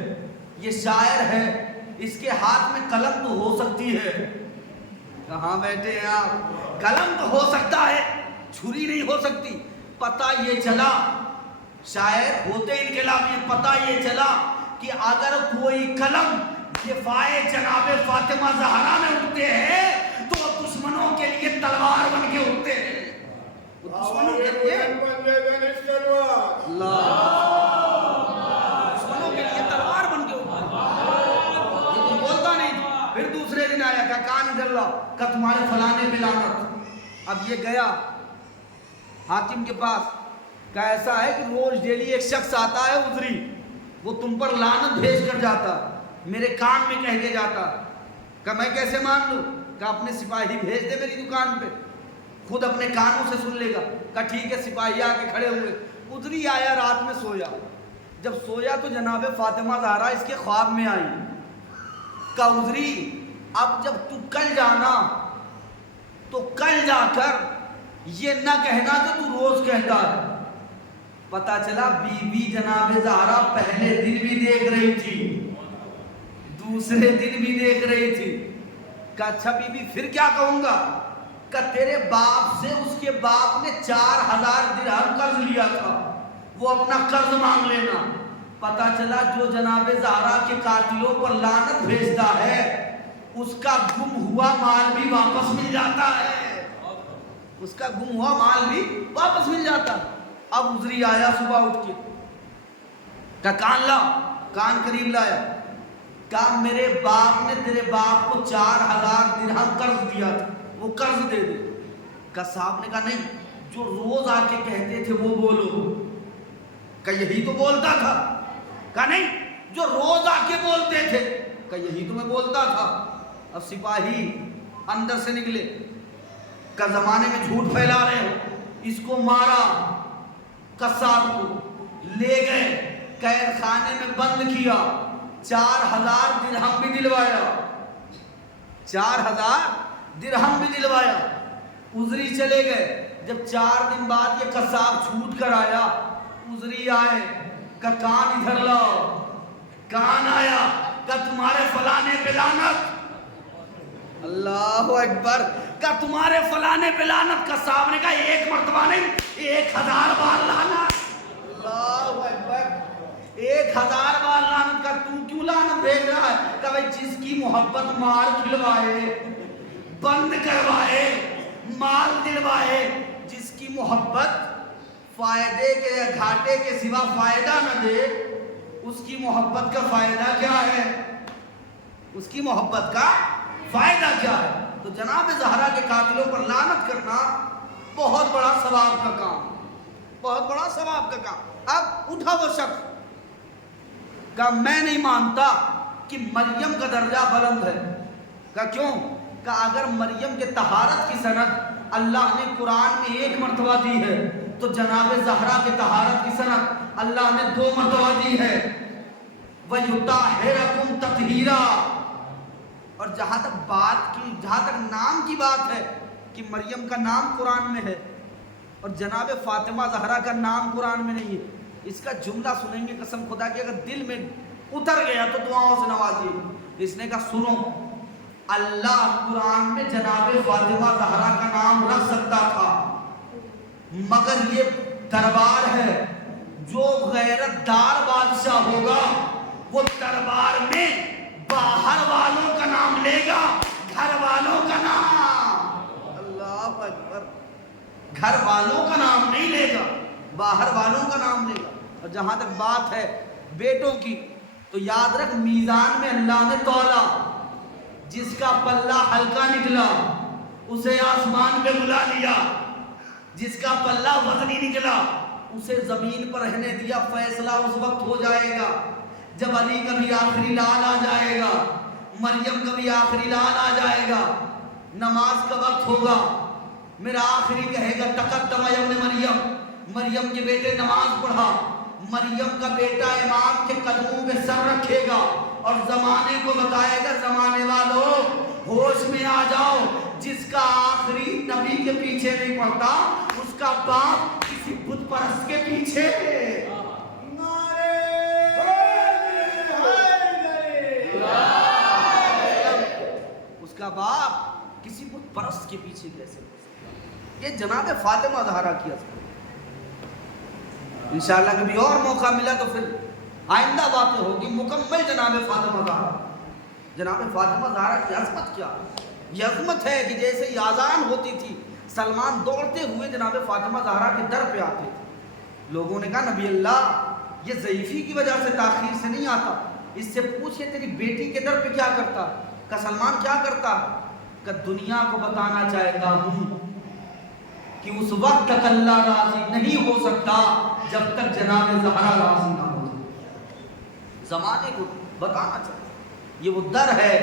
یہ شاعر ہے، اس کے ہاتھ میں قلم تو ہو سکتی ہے. کہاں بیٹھے ہیں آپ؟ قلم تو ہو سکتا ہے، چھری نہیں ہو سکتی. پتہ یہ چلا، شاعر ہوتے انقلابی، پتہ یہ چلا کہ اگر کوئی قلم دفاع جناب فاطمہ زہرا میں اٹھتے ہیں تو دشمنوں کے لیے تلوار بن کے اٹھتے ہیں. دشمنوں کے لیے دشمنوں کے لیے تلوار بن کے اٹھتے ہیں. یہ کچھ بولتا نہیں. پھر دوسرے دن آیا کہ کان ادھر لا، کہ تمہارے فلانے پہ لعنت. اب یہ گیا حاکم کے پاس، کہ ایسا ہے کہ روز ڈیلی ایک شخص آتا ہے عذری، وہ تم پر لعنت بھیج کر جاتا، میرے کان میں کہہ کے جاتا. کہ میں کیسے مان لوں؟ کہ اپنے سپاہی بھیج دے میری دکان پہ، خود اپنے کانوں سے سن لے گا. کہ ٹھیک ہے. سپاہی آ کے کھڑے ہوئے. عذری آیا، رات میں سویا. جب سویا تو جناب فاطمہ زہرا اس کے خواب میں آئی. کہ عذری اب جب تو کل جانا تو کل جا کر یہ نہ کہنا کہ تو روز کہتا ہے. پتا چلا بی بی جناب زہرا پہلے دن بھی دیکھ رہی تھی, دوسرے دن بھی دیکھ رہی تھی. کہ اچھا بی بی پھر کیا کہوں گا؟ کہ تیرے باپ سے اس کے باپ نے 4000 درہم قرض لیا تھا, وہ اپنا قرض مانگ لینا. پتا چلا جو جناب زہرا کے قاتلوں پر لعنت بھیجتا ہے اس کا گم ہوا مال بھی واپس مل جاتا ہے, اس کا گم ہوا مال بھی واپس مل جاتا. اب عذری آیا صبح اٹھ کے, کہ کان لا, کان قریب لایا. کہا میرے باپ نے تیرے باپ کو 4000 درہم قرض دیا تھا, وہ قرض دے دے. کہ صاحب نے کہا نہیں, جو روز آ کے کہتے تھے وہ بولو. کہ یہی تو بولتا تھا. کہا نہیں, جو روز آ کے بولتے تھے. کہ یہی تو میں بولتا تھا. اب سپاہی اندر سے نکلے, کہ زمانے میں جھوٹ پھیلا رہے ہو, اس کو مارا, قصاب کو لے گئے, قید خانے میں بند کیا, 4000 درہم بھی دلوایا, 4000 درہم بھی دلوایا. عذری چلے گئے. جب 4 دن بعد یہ قصاب چھوٹ کر آیا, عذری آئے, کہ کان ادھر لاؤ. کان آیا, کہ تمہارے فلانے پہ لعنت. اللہ اکبر. کہ تمہارے فلانے پہ لعنت. قصاب نے کہا 1 مرتبہ نہیں, 1000 بار لعنت. اللہ اکبر. 1000 بار لعنت. کا تو کیوں لعنت بھیج رہا ہے؟ کہ بھئی جس کی محبت مار کھلوائے, بند کروائے, مال دلوائے, جس کی محبت فائدے کے یا گھاٹے کے سوا فائدہ نہ دے, اس کی محبت کا فائدہ کیا ہے؟ اس کی محبت کا فائدہ کیا ہے؟ تو جناب زہرا کے قاتلوں پر لعنت کرنا بہت بڑا ثواب کا کام, بہت بڑا ثواب کا کام. اب اٹھا وہ شخص, کہ میں نہیں مانتا کہ مریم کا درجہ بلند ہے. کہ کیوں؟ کہ اگر مریم کے طہارت کی سند اللہ نے قرآن میں 1 مرتبہ دی ہے تو جناب زہرا کے طہارت کی سند اللہ نے 2 مرتبہ دی ہے. وَيُطَهِّرَكُمْ تَطْهِيرًا. اور جہاں تک بات کی, جہاں تک نام کی بات ہے کہ مریم کا نام قرآن میں ہے اور جناب فاطمہ زہرا کا نام قرآن میں نہیں ہے, اس کا جملہ سنیں گے قسم خدا کی اگر دل میں اتر گیا تو دعاؤں سے نوازیے. اس نے کہا سنو, اللہ قرآن میں جناب فاطمہ زہرا کا نام رکھ سکتا تھا, مگر یہ دربار ہے, جو غیرت دار بادشاہ ہوگا وہ دربار میں باہر والوں کا نام لے گا, گھر والوں کا نام. اللہ اکبر. گھر والوں کا نام نہیں لے گا, باہر والوں کا نام لے گا. اور جہاں تک بات ہے بیٹوں کی, تو یاد رکھ میزان میں اللہ نے تولا, جس کا پلہ ہلکا نکلا اسے آسمان پہ بلا لیا, جس کا پلہ وزنی نکلا اسے زمین پر رہنے دیا. فیصلہ اس وقت ہو جائے گا جب علی کا بھی آخری لال آ جائے گا, مریم کا بھی آخری لال آ جائے گا, نماز کا وقت ہوگا, میرا آخری کہے گا تقدم ابن مریم, مریم کے بیٹے نماز پڑھا, مریم کا بیٹا امام کے قدموں پہ سر رکھے گا اور زمانے کو بتائے گا زمانے والوں ہوش میں آ جاؤ, جس کا آخری نبی کے پیچھے نہیں پڑتا اس کا باپ کسی بت پرست کے پیچھے. اس کا باپ کسی بت پرست کے پیچھے کیسے؟ یہ جناب فاطمہ زہرا کی اثر. انشاءاللہ کبھی اور موقع ملا تو پھر آئندہ باتیں ہوگی مکمل جناب فاطمہ زہرا. جناب فاطمہ زہرا کی عظمت کیا؟ یہ عظمت ہے کہ جیسے ہی اذان ہوتی تھی سلمان دوڑتے ہوئے جناب فاطمہ زہرا کے در پہ آتے تھے. لوگوں نے کہا نبی اللہ یہ ضعیفی کی وجہ سے تاخیر سے نہیں آتا, اس سے پوچھے تیری بیٹی کے در پہ کیا کرتا؟ کہ سلمان کیا کرتا؟ کہ دنیا کو بتانا چاہتا ہوں کہ اس وقت تک اللہ راضی نہیں ہو سکتا جب تک جناب زہرا راضی نہ ہو. زمانے کو بتانا چاہتا, یہ وہ در ہے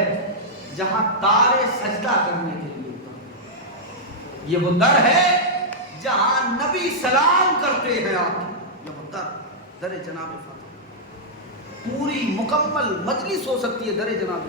جہاں تارے سجدہ کرنے کے لیے ہوتا, یہ وہ در ہے جہاں نبی سلام کرتے ہیں. آپ یہ وہ در جناب فاطمہ. پوری مکمل مجلس ہو سکتی ہے در جناب.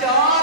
4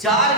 4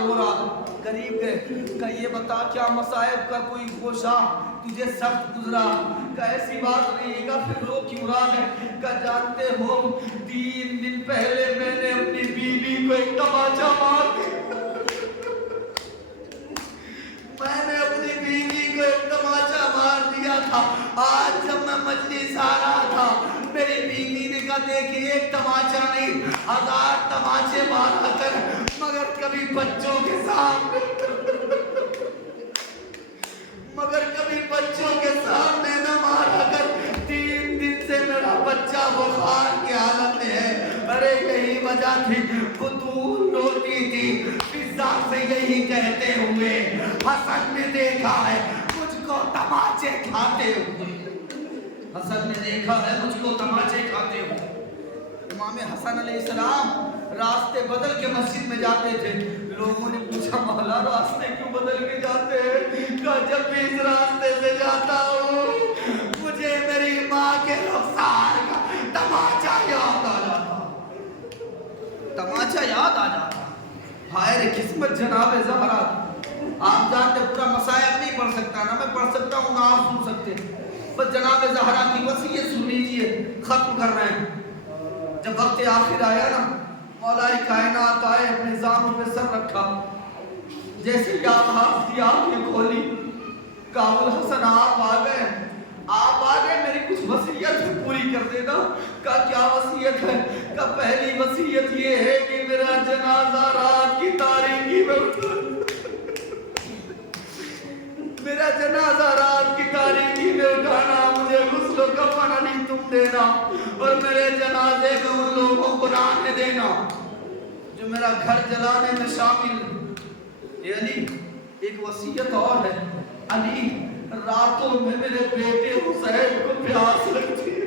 رو رہا، قریب گئے کہ یہ بتا کیا مصائب کا کوئی گوشہ تجھے سخت گزرا؟ کہ ایسی بات نہیں، کہ پھر رو کیوں رہا ہے؟ کہ جانتے ہو 3 دن پہلے میں نے اپنی بیوی کو ایک تماچا مار دیا، میں نے اپنی بیوی کو ایک تماچا مار دیا تھا۔ آج جب میں مجلس آ رہا تھا میری بیوی نے کہا دیکھیں ایک تماچا نہیں 1000 تماچے مارا کر مگر کبھی بچوں کے سامنے نہ مارا کر۔ 3 دن سے میرا بچہ بخار کے حالت میں ہے۔ ارے یہی وجہ تھی فطور روتی تھی فضا سے یہی کہتے ہوئے حسن نے دیکھا ہے مجھ کو تماچے کھاتے ہوئے، حسن نے دیکھا ہے مجھ کو تماچے کھاتے ہوئے۔ امام حسن علیہ السلام راستے بدل کے مسجد میں جاتے تھے، لوگوں نے پوچھا مولا راستے کیوں بدل کے جاتے ہیں؟ کہا جب بھی اس راستے سے جاتا ہوں مجھے میری ماں کے رخسار کا تماچا یاد آ جاتا، تماچا یاد آ جاتا۔ ہائے رے قسمت جناب زہرا، آپ جانتے پورا مسائب نہیں پڑھ سکتا، نہ میں پڑھ سکتا ہوں نہ آپ سن سکتے، بس جناب زہرا کی وصیت سن لیجئے، ختم کر رہے ہیں۔ جب وقت آخر آیا نا مولا کائنات آئے، اپنے زانوں پہ سر رکھا، جیسے یا ہاتھ کی آنکھیں کھولی، کہا الحسن آپ آ گئے میری کچھ وصیت پوری کر دینا۔ کہا کیا وصیت ہے؟ کہا پہلی وصیت یہ ہے کہ میرا جنازہ رات کی تاریکی میں میرا جنازہ رات کی تاریکی میں اٹھانا، مجھے غسل و کفن علی تم دینا، اور میرے جنازے میں ان لوگوں کو رہنے دینا جو میرا گھر جلانے میں شامل۔ اے علی ایک وصیت اور ہے، علی راتوں میں میرے بیٹے حسین کو پیاس لگتی ہے،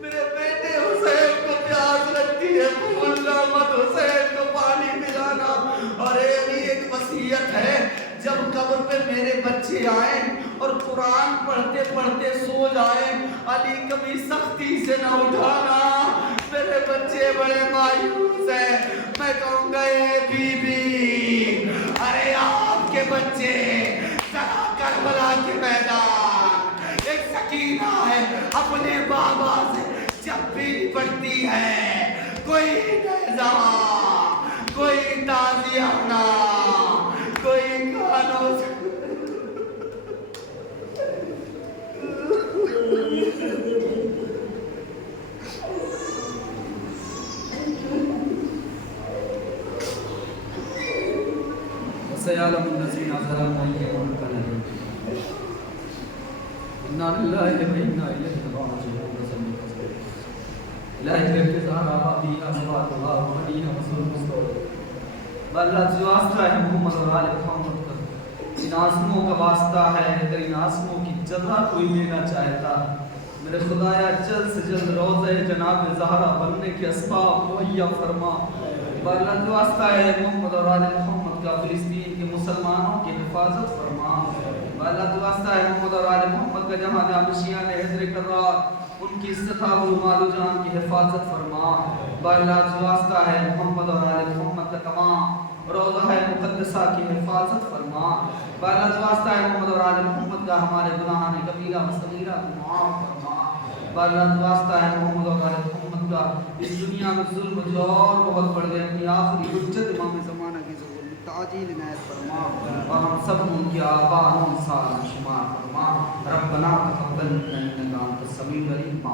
میرے بیٹے حسین کو پیاس لگتی ہے، بھولنا مت حسین کو پانی پلانا۔ اور اے علی ایک وصیت ہے، جب قبر پہ میرے بچے آئیں اور قرآن پڑھتے پڑھتے سو جائیں، علی کبھی سختی سے نہ اٹھانا، میرے بچے بڑے مایوس ہیں، میں کہوں گا اے بی بی ارے آپ کے بچے ذرا کربلا کے میدان، ایک سکینہ ہے اپنے بابا سے جب بھی نپٹتی ہے، کوئی نیزہ کوئی تازیہ نہ کوئی کانوں سے سيعلم الذين ظلموا أي منقلب إنا لله وإنا إليه راجعون لا يجوز على أبينا صلوات الله وبنينا رسول مستوى والله جو واسطہ ہے محمد اور آل محمد کا، ان آسموں کا واسطہ ہے، اگر ان آسموں کی جگہ کوئی لینا چاہتا میرے خدایا جلد سے جلد روضہ جناب زہرا بننے کے اسباب مہیا فرما۔ اللہ جو واسطہ ہے محمد اور آل محمد کا، فلسطین کے مسلمانوں کی حفاظت فرما۔ اللہ جو واسطہ ہے محمد اور آل محمد کا، جہاں جہاں مشیان حضر کرار ان کی استطاع و مال و جان کی حفاظت فرما۔ اللہ جو واسطہ ہے محمد اور آل محمد کا تمام روضہ مقدسہ کی حفاظت فرما۔ اللہ جو واسطہ ہے محمد اور آل محمد کا، ہمارے گناہان کبیرہ و صغیرہ کو معاف فرما۔ اللہ جو واسطہ ہے محمد اور آل محمد کا، اس دنیا میں ظلم و جور بہت بڑھ گئے، اپنی آخری حجت امام زمانہ کی ظہور میں تعجیل عنایت فرما، اور ہم سب ان کی آباء و انصار شمار فرما۔ ربنا تقبل منا انک انت السمیع العلیم۔